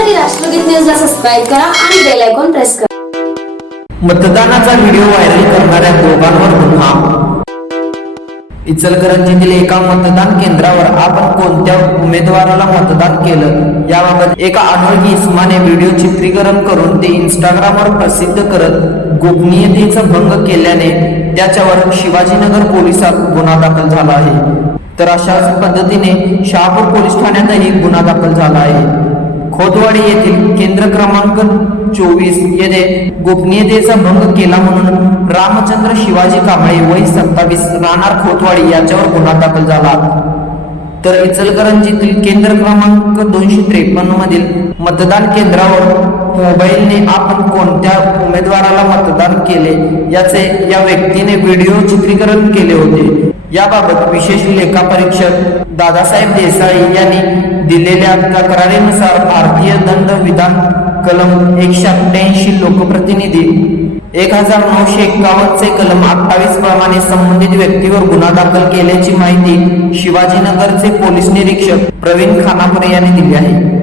अपडेटसाठी राष्ट्रगीत न्यूजला सबस्क्राईब करा आणि बेल आयकॉन प्रेस करा. मतदानाचा व्हिडिओ व्हायरल करणाऱ्या दोघांवर गुन्हा. इचलकरंजीतील एका मतदान केंद्रावर आपण कोणत्या उमेदवाराला मतदान केलं? याबाबत एका अनोळखी इस्माने व्हिडिओ चित्रीकरण करून ते इंस्टाग्रामवर प्रसिद्ध करत गोपनीयतेचा भंग केल्याने त्याच्यावर शिवाजीनगर पोलिसात गुन्हा दाखल झाला आहे. तर अशाच पद्धतीने शहापूर पोलीस ठाण्यातही गुन्हा दाखल झाला आहे. खोतवाडी येथील केंद्र क्रमांक चोवीस येथे गोपनीयतेचा भंग केला म्हणून रामचंद्र शिवाजी कांबळे वय सत्तावीस राहणार खोतवाडी यांच्यावर गुन्हा दाखल झाला. तर इचलकरंजीतील केंद्र क्रमांक दोनशे त्रेपन्न मधील मतदान केंद्रावर मोबाईलने आपण कोणत्या उमेदवाराला मतदान केले याचे या व्यक्तीने व्हिडिओ चित्रीकरण केले होते. याबाबत विशेष लेखापरीक्षक दादासाहेब देसाई यांनी दिलेल्या तक्रारीनुसार भारतीय दंड विधान कलम एकशे अठ्ठ्याऐंशी लोकप्रतिनिधी एक हजार नऊशे एक्कावन्न चे कलम अठ्ठावीस प्रमाणे संबंधित व्यक्तीवर गुन्हा दाखल केल्याची माहिती शिवाजीनगरचे पोलीस निरीक्षक प्रवीण खानापुरे यांनी दिली आहे.